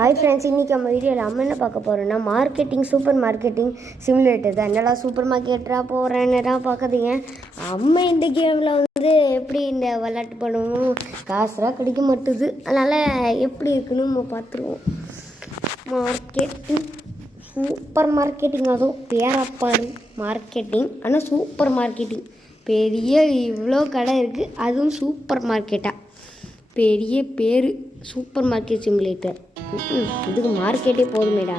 Hi friends, இன்றைக்கி நம்ம வீடியோவில் நம்ம என்ன பார்க்க போகிறோன்னா சூப்பர் மார்க்கெட்டிங் சிமுலேட்டர் தான். என்னடா சூப்பர் மார்க்கெட்டாக போகிறேன்னா பார்க்காதீங்க. நம்ம இந்த கேமில் வந்து எப்படி இந்த விளையாட்டு பண்ணுவோம், காசுலாம் கிடைக்க மாட்டுது. அதனால் எப்படி இருக்குன்னு நம்ம பார்த்துருவோம். சூப்பர் மார்க்கெட்டிங், அதுவும் பேரப்பாடு மார்க்கெட்டிங். ஆனால் சூப்பர் மார்க்கெட்டிங் பெரிய இவ்வளோ கடை இருக்குது, அதுவும் சூப்பர் மார்க்கெட்டாக பெரிய பேர் சூப்பர் மார்க்கெட் சிமுலேட்டர். இதுக்கு மார்க்கெட்டே போதுமேடா.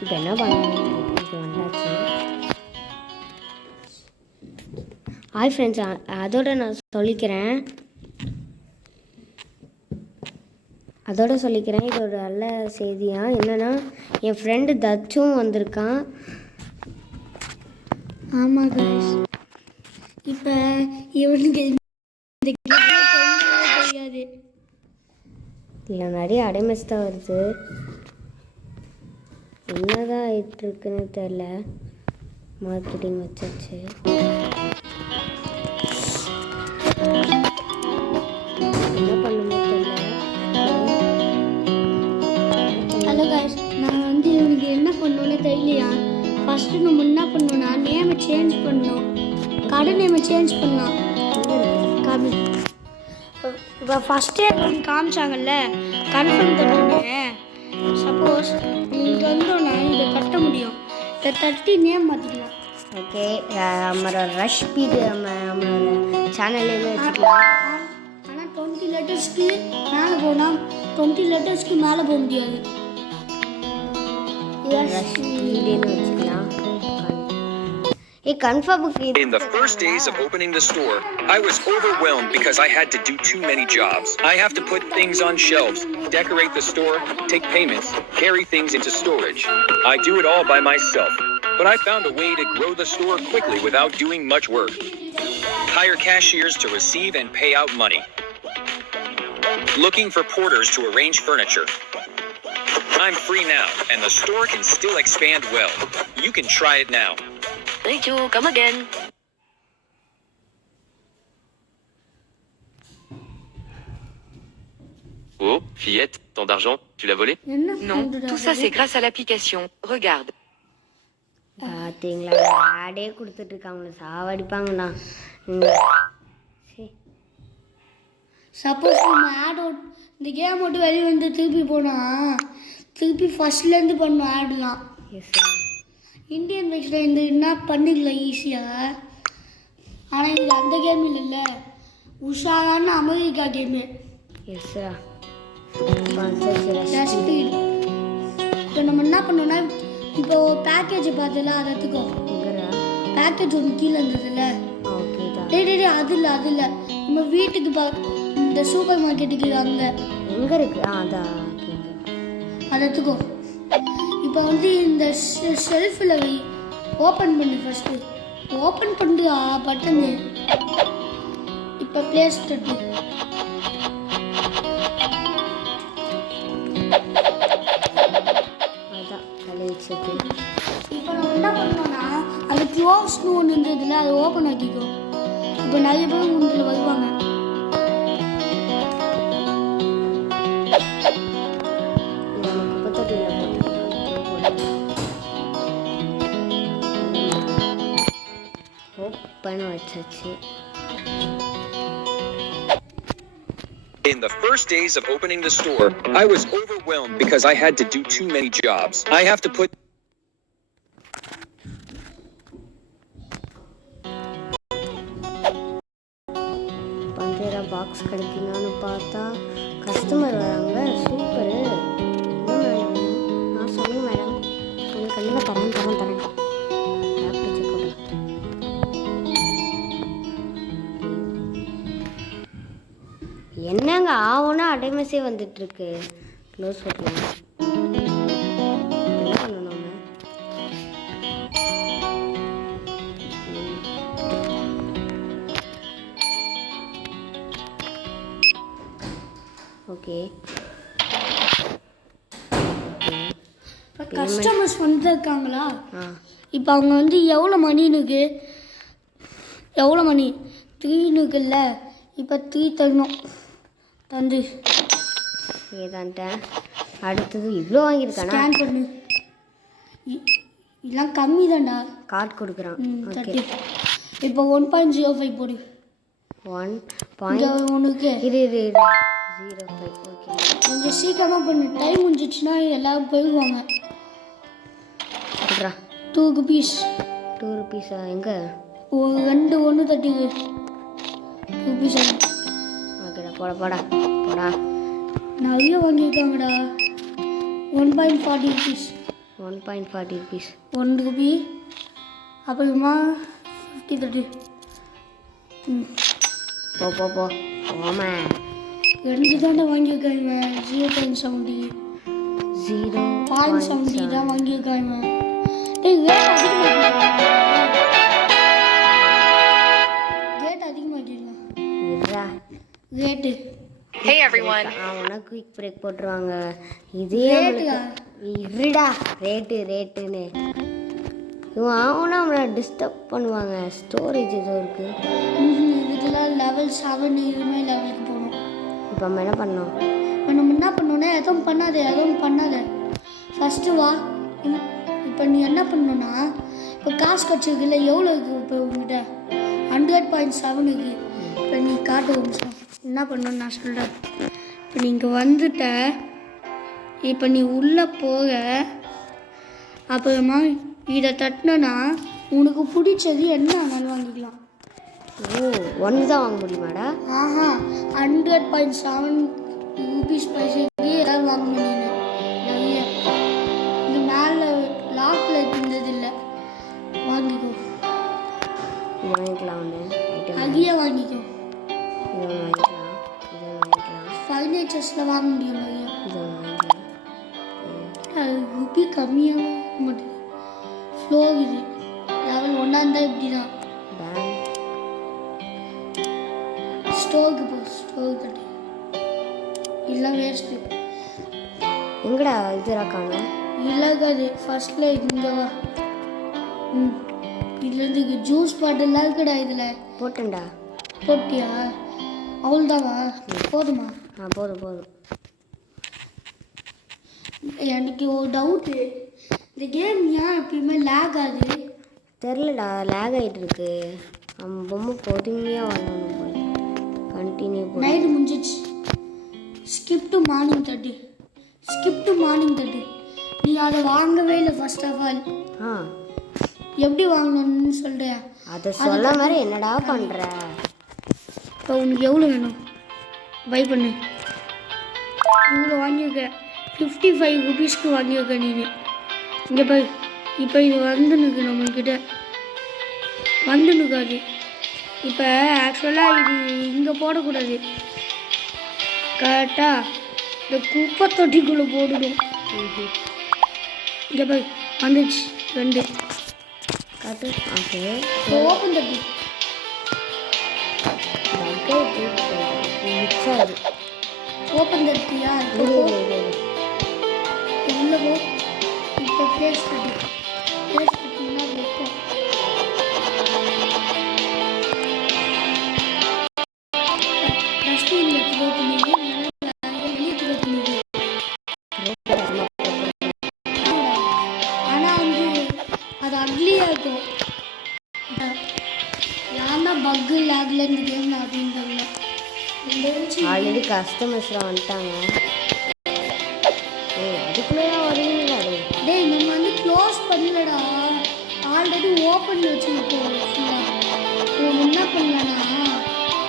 இப்போ என்ன வந்தாச்சு. ஹாய் ஃப்ரெண்ட்ஸ், அதோட நான் சொல்லிக்கிறேன் இது ஒரு நல்ல செய்தியாக. என்னென்னா, என் ஃப்ரெண்டு தச்சும் வந்திருக்கான். ஆமாம் கைஸ், இப்போ இவனுக்கு தெரியாது. இல்லை, நிறைய அடைமெஸ் தான் வருது. என்னதான் ஆகிட்டுருக்குன்னு தெரில. மார்க்கெட்டிங் வச்சாச்சு. என்ன பண்ணுமோ தெரியல. ஹலோ கைஸ், நான் வந்து இவனுக்கு என்ன பண்ணணும்னு தெரியலையா. ஃபஸ்ட்டு நம்ம என்ன பண்ணோன்னா நேமை சேஞ்ச் பண்ணோம், கடை நேமை சேஞ்ச் பண்ணலாம். இப்போ ஃபஸ்ட்டே காமிச்சாங்கல்ல கன்ஃபார்ம் தட்டுன்னு. சப்போஸ் இங்கே வந்தோன்னா இதை கட்ட முடியும், இதை தட்டி நேம் மாற்றிக்கலாம். ஓகே, நம்மளோட ரஷ் ஸ்பீடு நம்மளோட சேனல்லே வச்சுக்கலாம். ஆனால் 20 லெட்டர்ஸ்க்கு மேலே போனால் 20 லெட்டர்ஸ்க்கு மேலே போக முடியாது. In the first days of opening the store, I was overwhelmed because I had to do too many jobs. I have to put things on shelves, decorate the store, take payments, carry things into storage. I do it all by myself, but I found a way to grow the store quickly without doing much work. Hire cashiers to receive and pay out money. Looking for porters to arrange furniture. I'm free now, and the store can still expand well. You can try it now. Thank you. Come again. Oh, fillette, tant d'argent, tu l'as volé? Non, tout ça c'est grâce à l'application. Regarde. பார்த்தீங்களா, ஆடே கொடுத்துட்டு இருக்காங்க, சாவடிப்பாங்கண்ணா. Suppose நம்ம add out இந்த game மட்டும் வெளியே வந்து திருப்பி போனால் திருப்பி ஃபஸ்ட்லேருந்து பண்ணோம் ஆடெலாம். இந்தியன் வெக்ஸில் இந்த என்ன பண்ணிக்கலாம் ஈஸியாக. ஆனால் இது அந்த கேம் இல்லை, உஷாரான அமெரிக்கா கேமு. ஸ்பீட். இப்போ நம்ம என்ன பண்ணோம்னா, இப்போ பேக்கேஜ் பார்த்தல அதை எடுத்துக்கோ. பேக்கேஜ் ஒன்று கீழே இருந்ததுல்ல, டே அது இல்லை நம்ம வீட்டுக்கு இந்த சூப்பர் மார்க்கெட்டுக்கு அங்கே எங்கே இருக்கு, அதான் அதை எடுத்துக்கோ. இப்போ வந்து இந்த ஷெல்ஃபில் வை, ஓப்பன் பண்ணு. ஃபஸ்ட்டு ஓப்பன் பண்ணு பட்டனு. இப்போ பிளேஸ் தட்டு. அதான் கழிச்சிட்டு. இப்போ நம்ம என்ன பண்ணோம்னா, அந்த க்ளோஸ்னு ஒன்று இருந்ததுல அதை ஓப்பன் ஆக்கிக்கோ. இப்போ நிறைய பேர் உண்டில் வருவாங்க. In the first days of opening the store, I was overwhelmed because I had to do too many jobs. I have to put பந்தேரா பாக்ஸ் கிடைக்குமான்னு பார்த்தா கஸ்டமர் வராங்க. சூப்பரு. நான் சொன்னேன் மேடம், உங்களுக்கு கண்டிப்பாக தரேன். என்னங்க ஆகும்னா அடைமஸே வந்துட்டுருக்கு. க்ளோஸ் பண்ணலாம். என்ன பண்ணணும்? Okay, customers வந்துருக்காங்களா? ஆ இப்போ அவங்க வந்து எவ்வளோ மணினுக்கு எவ்வளோ மணி 3னுக்குல்ல, இப்போ 3 தரணும். தந்து ஏதான்ட்டேன். அடுத்தது இவ்வளோ வாங்கியிருக்கானா? ஸ்கேன் பண்ணு. இதெல்லாம் கம்மி தான்டா. கார்டு கொடுக்குறான். ஓகே 30. இப்போ 1.05 போடு. 1 இங்கே உனக்கு இரு 05. ஓகே கொஞ்சம் சீக்கிரமாக பண்ணு. டைம் முடிஞ்சிச்சுன்னா எல்லாரும் போயிடுவாங்க. சொல்கிறா 2 rupees. 2 rupees எங்கே? ஒரு 2 1.30 rupees. ஓகேடா போடா நிறைய வாங்கியிருக்காங்கடா. 1.40 rupees. 1.40 rupees. 1 rupee. அப்புறமா 50 30. போமா 2 தாண்டா வாங்கியிருக்காங்க. 0.70 0.70 தான் வாங்கியிருக்காங்க. டேய் ரேட் அதிகமாக்கிடலாம். இருடா. Rate Hey everyone. அவனா குயிக் பிரேக் போட்டுருவாங்க. இதே ரேட்டுயா? இருடா ரேட்டுன்னு இவன் அவனா அவனை டிஸ்டர்ப் பண்ணுவாங்க. ஸ்டோரேஜ் ஏதோ இருக்கு. இதுக்கெல்லாம் லெவல் 7 இதுமே லெவலுக்கு போகணும். இப்போ நம்ம என்ன பண்ணோம்? இப்போ நம்ம என்ன பண்ணோன்னா எதுவும் பண்ணாத ஃபஸ்ட்டு வா. இப்போ நீ என்ன பண்ணணுன்னா, இப்போ காசு கட்சிருக்குல்ல, எவ்வளோ இருக்குது இப்போ உங்ககிட்ட? 100.7 இருக்குது. இப்போ நீ காட்டு ஒரு நிமிஷம் என்ன பண்ணணும்னு நான் சொல்கிறேன். இப்போ நீங்கள் வந்துட்ட, இப்போ நீ உள்ளே போக, அப்புறமா இதை தட்டினா உனக்கு பிடிச்சது என்ன வேணாலும் வாங்கிக்கலாம். ஓ 1 தான் வாங்க முடியுமாடா? ஆஹா 100.7 rupees பைசைக்கு ஏதாவது வாங்க முடியும். நிறைய இந்த மேலே லாக்கில் இருந்தது இல்லை, வாங்கிக்கோ. இது வாங்கிக்கலாம். ஒன்று அதையே வாங்கிக்கோ. இதை வாங்கிக்கலாம். ஃபர்னிச்சர்ஸில் வாங்க முடியும் நிறைய. இதை வாங்கிக்கலாம். அது ருப்பி கம்மியாக மாட்டேது. ஃப்ளோ இது லெவல் 1 இருந்தால் இப்படி தான். ஸ்டோருக்கு கட்டி இதெல்லாம் வேஸ்ட்டு. எங்கடா இது இருக்காங்க? இல்லைக்காது ஃபர்ஸ்டில் இங்கே வா. இதுலேருந்து இங்கே ஜூஸ் பாட்டிலாம் இருக்குடா. இதில் போட்டேன்டா. போட்டியா? அவ்வளோதாவா? போதுமா? போதும். எனக்கு ஒரு டவுட்டு, இந்த கேம் ஏன் எப்பயுமே லேக் ஆகுது? தெரிலடா, லேக் ஆகிட்டு இருக்கு. அவன் பொம்மை பொறுமையாக வரணும் போய் கண்டினியூ பண்ணி. நைட்டு முடிஞ்சிச்சு. Skip to morning 30. நீ அதை வாங்கவே இல்லை ஃபர்ஸ்ட் ஆஃப் ஆல். எப்படி வாங்கணும்னு சொல்கிறியா? அதை சொல்ல மாதிரி என்னடா பண்ணுற? இப்போ உனக்கு எவ்வளோ வேணும்? பை பண்ணு. இவ்வளோ வாங்கியிருக்க. 55 rupeesக்கு வாங்கியிருக்க நீ. இங்கே போய் இப்போ இது வந்துனுக்கு நம்மக்கிட்ட வந்துனுக்காது. இப்போ ஆக்சுவலாக இது இங்கே போடக்கூடாது. கரெக்டாக இந்த குப்பை தொட்டிக்குள்ளே போடணும். இங்கே போய் வந்துச்சு 2 காட்டு. ஓகே ஓப்பன் தட்டி. மிக்சாது ஓப்பன் தட்டியா? உள்ள போ. இப்போ பிளேஸ் கட்டினா வைக்கும். டஸ்ட்பினில் த்ரோ பண்ணிடு. வெளியே த்ரோ பண்ணிடு. ஆனால் வந்து அது அக்லியாக இருக்கும். ஏன்னா பக்கு லேக்ல இந்த கேம் அப்படின்றதுல ஆல்ரெடி கஸ்டமர்ஸ்லாம் வந்துட்டாங்க. அதுக்குள்ளே வரீங்களா? டேய் நம்ம வந்து க்ளோஸ் பண்ணலடா, ஆல்ரெடி ஓப்பன் வச்சுருக்கோம். நம்ம என்ன பண்ணலன்னா,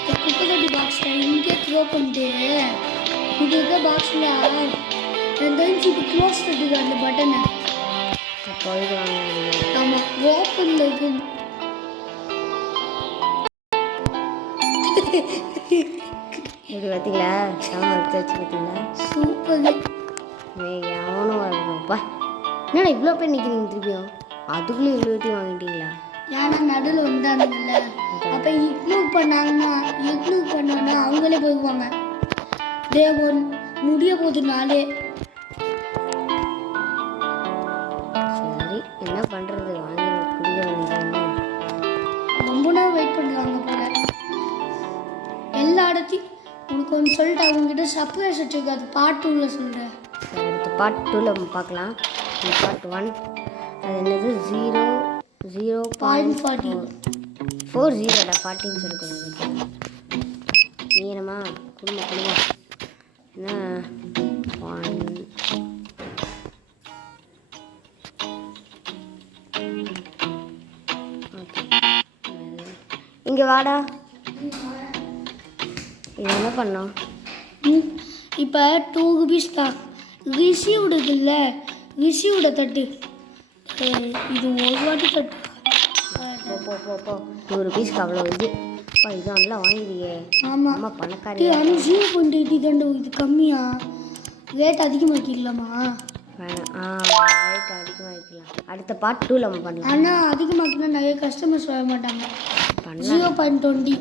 குப்பை பாக்ஸில் இங்கே த்ரோ பண்ணிட்டு இது இருக்க பாக்ஸில் 2 இன்ச்சு இப்போ க்ளோஸ் பண்ணிட்டு அந்த பட்டனை போயிடுவாங்க. ஆமாம் ஓப்பனில் இருக்கு. இது பார்த்தீங்களா? சாமி எடுத்து வச்சு பார்த்தீங்களா? சூப்பர். எவனும் வரணும்ப்பா. என்னடா இவ்வளோ பேர் நிற்கிறீங்க திருப்பியும்? அதுக்குள்ளே இவ்வளோ பேட்டி வாங்கிட்டீங்களா? ஏன்னா நடுவில் வந்தாங்கல்ல, அப்போ இக்னூர் பண்ணாங்கன்னா அவங்களே போயிடுவாங்க. டே 1 முடிய போகுது 4. பண்ணுறது வாங்கி குடிக்க வேண்டியதானே. ரொம்ப நேரம் வெயிட் பண்ணுறாங்க போல. எல்லா இடத்தையும் உனக்கு ஒன்று சொல்லிட்டு அவங்ககிட்ட சர்ப்ரைஸ் வச்சுருக்கு. அது பார்ட் 2ல சொல்கிறேன். சரி, அடுத்து பார்ட் 2ல பார்க்கலாம். பார்ட் 1 அது என்னது 0.40 40டா 40ன்னு சொல்லக்கூடாது. நீளமா குடும்பம் என்ன 1 இங்கே வாடா. இது என்ன பண்ணோம்? இப்போ 2 rupees தான். ரிசீவ்டு இருக்குல்ல, ரிசீவ்டை தட்டு. இது ஒரு வாட்டி தட்டு. போ 2 rupeesக்கு அவ்வளோ இது. அப்பா இது நல்லா வாங்கிடுயே. ஆமாம். அம்மா பணக்காரி. ஆனால் 0.80 தாண்டு இது கம்மியா? ரேட் அதிகமாக்கிக்கலாமா? வேணாம். ரேட் அதிகமாக வைக்கலாம். அடுத்த பார்ட் 2ல நம்ம பண்ணலாம். ஆனால் அதிகமாக்கினா நிறைய கஸ்டமர்ஸ் வர மாட்டாங்க. பண்ணலாம். 0.20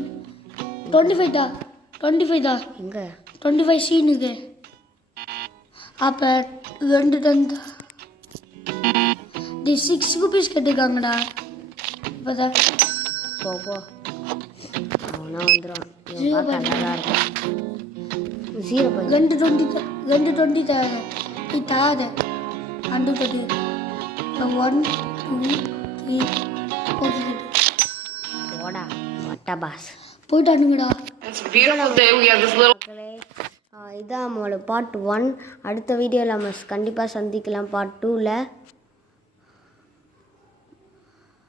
25 தான் எங்கே 25 சீனுக்கு. அப்போ 2 டன் தி 6 rupees கேட்டுருக்காங்கடா. இப்போ தான் போ அவனா வந்துடுவான். நல்லா இருக்கும். 0.20 220 தராங்க. நீ தராத 130 1 2 3 போடா வட்டா பாஸ். போயிட்டானுங்கடா. மக்களே, இதான் நம்மளோட பார்ட் 1. அடுத்த வீடியோவில் நம்ம கண்டிப்பாக சந்திக்கலாம் பார்ட் 2ல.